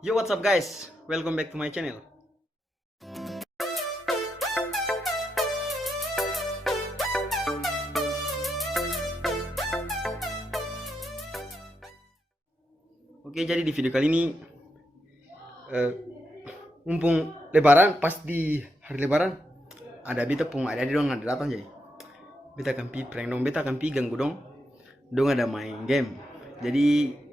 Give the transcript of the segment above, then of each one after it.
Yo, what's up guys? Welcome back to my channel. Oke, jadi di video kali ini mumpung lebaran, pas di hari lebaran ada beta pun ada dong ada datang, jadi beta akan pi prank dong, beta akan pi ganggu dong ada main game. Jadi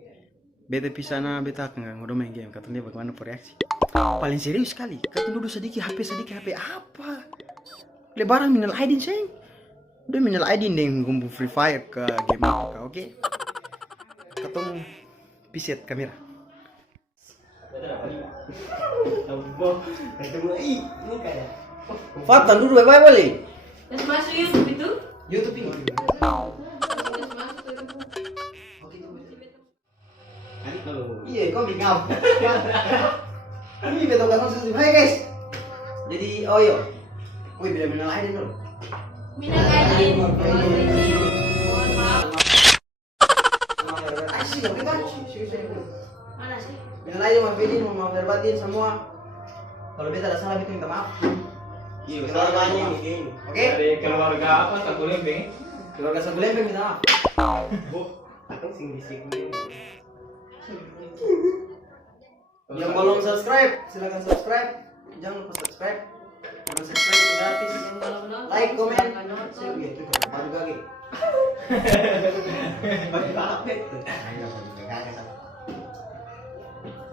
beta pi sana, beta akan ganggu dong main game, katanya bagaimana reaksi. Paling serius sekali, kata duduk sedikit HP apa lebaran minal aidin sayang, udah minal aidin deh gumbu Free Fire ke game apa. Oke, ketemu piset kamera. Fatan dulu bye-bye boleh. Terus masuk YouTube itu? YouTube ini. Iya, kau bingung. Ini betul kan sih. Hai guys. Jadi oh yo. Wih, bila minal aidin dulu. Minal aidin. Mohon maaf. Asik dong kan? Mana sih? Minal aidin, maaf izin, maaf lahir batin semua. Kalau beta ada salah, beta minta maaf. Iya, keluarganya nih. Oke? Dari keluarga apa? Sagulempeng. Keluarga Sagulempeng minta maaf. Bu, aku sing bisik nih. Yang belum subscribe, silakan subscribe. Jangan lupa subscribe. Karena subscribe itu gratis. Like, comment, share gitu. Baru lagi.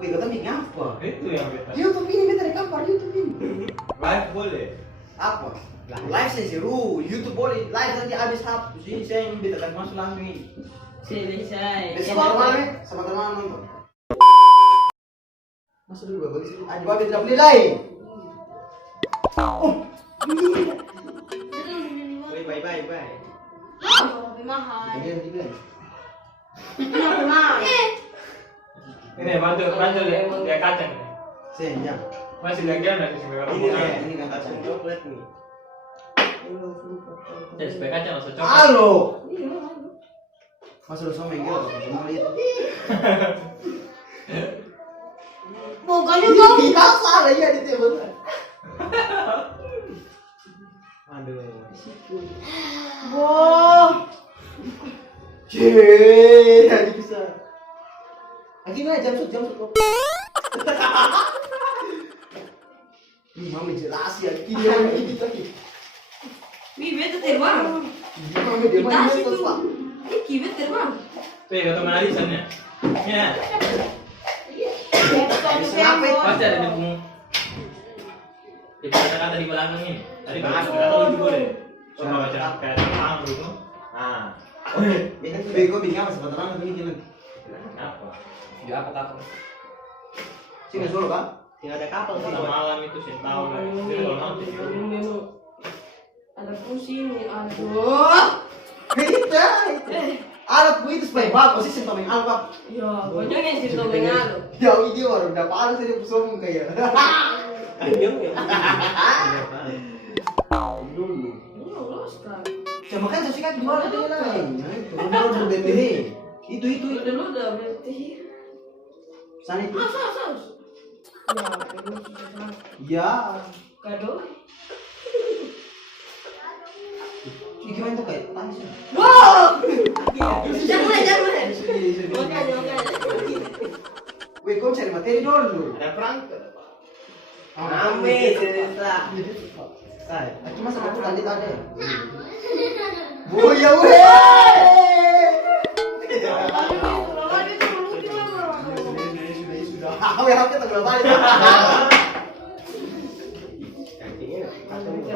Wih, kau bikin apa? Itu yang beta. YouTube ini beta rekam par YouTube ini. Live boleh. Apa? Live sih seru. YouTube boleh. Live nanti habis hap. Sini saya yang beta akan masuk langsung ini. Selesai. Besok teman sama teman nonton. Masuk dulu bapak sini. Aji bapak tidak boleh lain. Oh. Bye. Lebih mahal. Ini bilang. Lebih mahal. Ini bantu deh, dia kacang. Senyap. Masih lagi ada di sini. Ini kan kacang coklat nih. Jadi supaya kacang langsung coklat. Halo. Masuk lu sama yang gitu. Semua lihat. Bukannya kau. Iya salah ya di table. Aduh. Wow. Cih, jadi bisa. Gimana jam shoot. Ih, mami jelas ya, gini tadi. Mi beta terbang. Mami dia main Tas itu. terus pak. Beta terbang. Tuh, kata menarisannya. Ya. Pasti ada di bunga. Di kata-kata di belakang ini. Tadi bahas kata itu boleh. Coba baca kayak tangan gitu. Nah. Ini tuh bego bingung apa sebenarnya begini gini. Kenapa? Ya apa kapal? Sini Solo kan? Tidak ada kapal sih. Malam itu sih tahu lah. Jadi kalau nanti Ada pusing nih, aduh. Kita. Alat gue itu supaya bagus sih sentong yang alpap. Ya, banyak yang cerita mengadu. Ya ini baru udah panas aja pusong kayak. Anjing ya. Dulu. Lolos kan. Coba kan sih kan dua ada lain. Turun BPH. Itu. Dulu udah berarti. Sana itu. Saus. Ya, kado susah. Ya. Kado. Ini gimana tuh kayak panas ya? Wow. Jangan mulai. Oke. Wih, kau cari materi dulu. Ada perang. Rame cerita. Aku masa aku lanjut ada ya? Buya weh. Sudah. Aku yang HP tak balik.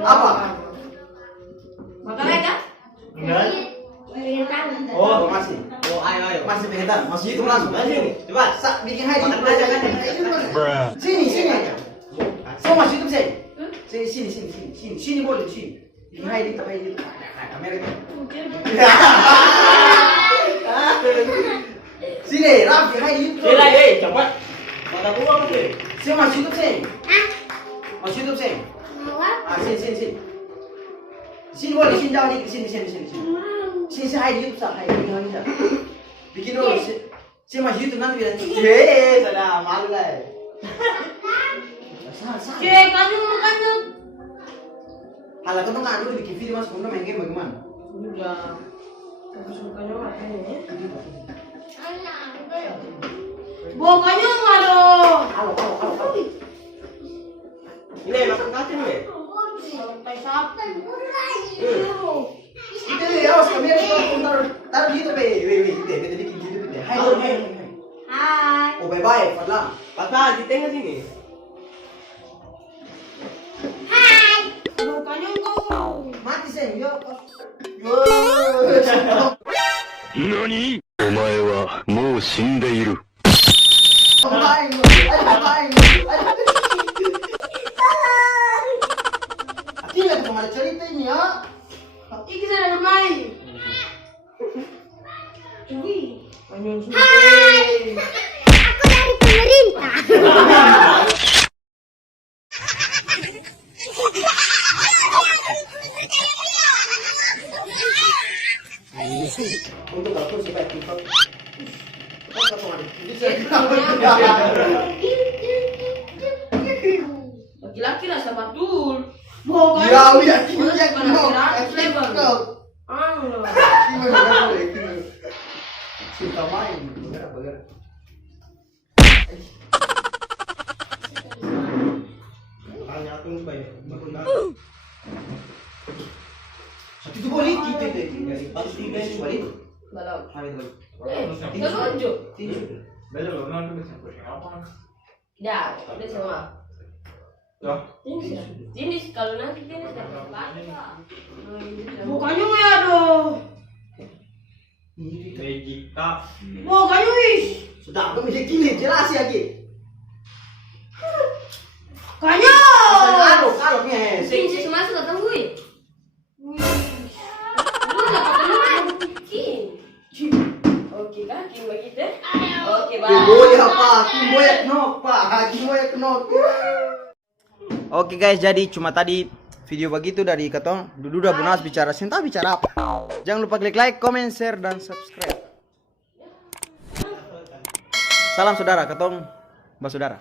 Apa? Makan aja. Enggak. Oh, masih. Oh, ayo. Masih pengen masih itu langsung aja nih. Coba, bikin hai Makan aja kan. Sini aja. So masih YouTube sini. Sini boleh sini. Bikin hai di gitu. Kamera itu. Sini, Rafi, hai di YouTube. Sila, cepat. Mata buang sih. Sini masih YouTube sini. Masih YouTube sini. Sini. Sini boleh, sini jauh dikit, sini. Sini hai di YouTube sah, hai bikin dulu. Saya masih itu nanti bilang, "Ye, sudah malu lah." Salah. Cek, kanyo. Halah kau tuh nggak dulu bikin video mas, kamu main game bagaimana? Udah. Tapi sukanya ngapain ya? Bokanya nggak dong. Halo. Ini makan kacang nih. Santai sapi. Itu ya, awas kami harus taruh gitu be, bete bikin gitu bete. Hai. Hai. Oh bye, Fadlan. Patah di tengah sini. Bokanya kau. Mati sen, yo. 何お前はもう死んでいる。 Aquí la como la charita ini ya. Iki saya bermain. Curi. Kanyo sudah. Aku dari pemerintah. Untuk aku supaya kita. Laki-laki lah sama betul. Bokanya. Ya, udah, Mana ya, sekarang no. kira lebar. No. Anu. Cinta main, bergerak. Tanya aku lupa ya. Satu itu boleh kita itu. Pas tiga itu boleh. Balau. Hari itu. Telunjuk. Belum lo nanti bisa pusing apa? Dah, udah semua. Loh, Ini kalau nanti ini bukanya nggak ada. Magic Cup. Bukanya wis. Sudah, aku bisa kilih, jelas ya Ki. Kanyo. Kalau nih. Princess masuk atau gue? Wih. Lu nggak apa-apa bikin. Oke kan, Kim begitu? Oke, bye. Boleh apa? Kimboya knock pak, Kimboya knock. Oke guys, jadi cuma tadi video begitu dari Ketong. Duda Bunas bicara, Sinta bicara apa? Jangan lupa klik like, comment, share, dan subscribe. Salam saudara, Ketong, Mbak Saudara.